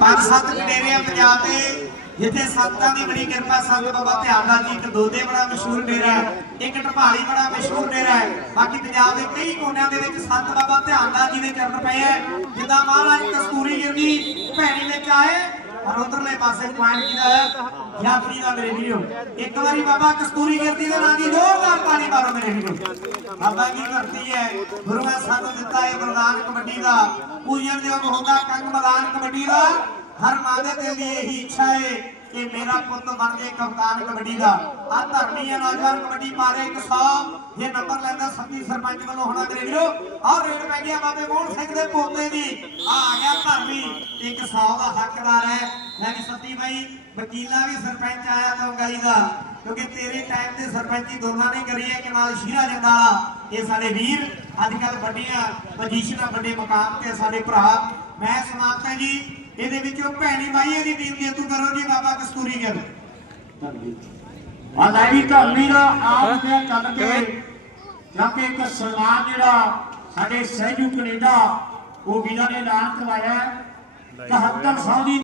ਪੰਜ ਸੱਤ ਡੇਰੇ ਆ ਪੰਜਾਬ ਦੇ ਜਿੱਥੇ ਸੰਤਾਂ ਦੀ ਬੜੀ ਕਿਰਪਾ, ਸੰਤ ਬਾਬਾ ਧਿਆਨਾ ਜੀ ਇੱਕ ਦੋਦੇ ਬੜਾ ਮਸ਼ਹੂਰ ਡੇਰਾ ਹੈ, ਇੱਕ ਢਪਾਲੀ ਬੜਾ ਮਸ਼ਹੂਰ ਡੇਰਾ ਹੈ। ਬਾਕੀ ਪੰਜਾਬ ਦੇ ਕਈ ਕੋਨਿਆਂ ਦੇ ਵਿੱਚ ਸੰਤ ਬਾਬਾ ਧਿਆਨਾ ਜੀ ਦੇ ਚਰਨ ਪਏ ਹੈ। ਜਿੱਦਾਂ ਮਹਾਰਾਜ ਕਸਤੂਰੀ ਗਿਰਦੀ ਭੈਣੀ ਵਿੱਚ ਆਏ ਔਰ ਉਧਰਲੇ ਪਾਸੇ ਪੁਆਇੰਟ ਕਿਹਦਾ ਹੈ? ਯਾਤਰੀ ਦਾ ਮੇਰੇ ਵੀਰੋ। ਇੱਕ ਵਾਰੀ ਬਾਬਾ ਕਸਤੂਰੀ ਗਿਰਦੀ ਦੇ ਨਾਂ ਦੀ ਜ਼ੋਰਦਾਰ ਤਾੜੀ ਮਾਰੋ ਮੇਰੇ ਵੀਰੋ। ਬਾਬਾ ਕੀ ਕਰਤੀ ਹੈ। ਗੁਰੂ ਸਾਨੂੰ ਦਿੱਤਾ ਹੈ ਮੈਦਾਨ ਕਬੱਡੀ ਦਾ। ਪੂਜਣ ਦੇ ਹੁੰਦਾ ਕੰਗ ਮੈਦਾਨ ਕਬੱਡੀ ਦਾ। ਹਰ ਮਾਂ ਦੇ ਦਿਲ ਦੀ ਇਹੀ ਇੱਛਾ ਹੈ ਕਿ ਮੇਰਾ ਪੁੱਤ ਬਣ ਜੇ ਕਪਤਾਨ ਕਬੱਡੀ ਦਾ। ਆ ਧਰਮੀ ਹੈ ਕਬੱਡੀ ਪਾਰੇ 100 ਇਹ ਨੰਬਰ ਲੈਂਦਾ ਸੱਤੀ ਸਰਪੰਚ ਵੱਲੋਂ ਹੋਣਾ ਮੇਰੇ ਵੀਰੋ। ਔਰ ਰੇਡ ਪੈ ਗਿਆ ਬਾਬੇ ਮੋਹਨ ਸਿੰਘ ਦੇ ਪੋਤੇ ਦੀ। ਆ ਆ ਗਿਆ ਧਰਨੀ 100 ਦਾ ਹੱਕਦਾਰ ਹੈ। ਮੈਂ ਵੀ ਸੱਤੀ ਬਾਈ ਵਕੀਲਾ ਵੀ ਸਰਪੰਚ ਆਇਆ ਤੋਂ ਗਲੀ ਦਾ। ਕਿਉਂਕਿ ਤੇਰੇ ਟਾਈਮ ਤੇ ਸਰਪੰਚੀ ਦੋਨਾਂ ਨੇ ਕਰੀ ਹੈ ਕਿ ਨਾਲ ਸ਼ੀਰਾ ਜੰਦਾਲਾ ਇਹ ਸਾਡੇ ਵੀਰ ਅੱਜ ਕੱਲ ਵੱਡੀਆਂ ਪੋਜੀਸ਼ਨਾਂ ਵੱਡੇ ਮੁਕਾਮ ਤੇ ਸਾਡੇ ਭਰਾ। ਮੈਂ ਸਮਾਪਤ ਹੈ ਜੀ ਇਹਦੇ ਵਿੱਚੋਂ ਭੈਣੀ ਮਾਈ ਇਹਦੀ ਟੀਮ ਜੇਤੂ ਕਰੋ ਜੀ ਬਾਬਾ ਕਸਤੂਰੀ ਗਿੱਲ। ਆ ਲੈ ਵੀ ਧਰਮੀ ਦਾ ਆਪ ਤੇ ਚੱਲ ਕੇ ਕਿਉਂਕਿ ਇੱਕ ਸਨਮਾਨ ਜਿਹੜਾ ਸਾਡੇ ਸਹਿਜੂ ਕੈਨੇਡਾ ਉਹ ਵੀਰਾਂ ਨੇ ਐਲਾਨ ਕਰਵਾਇਆ ਹੈ 71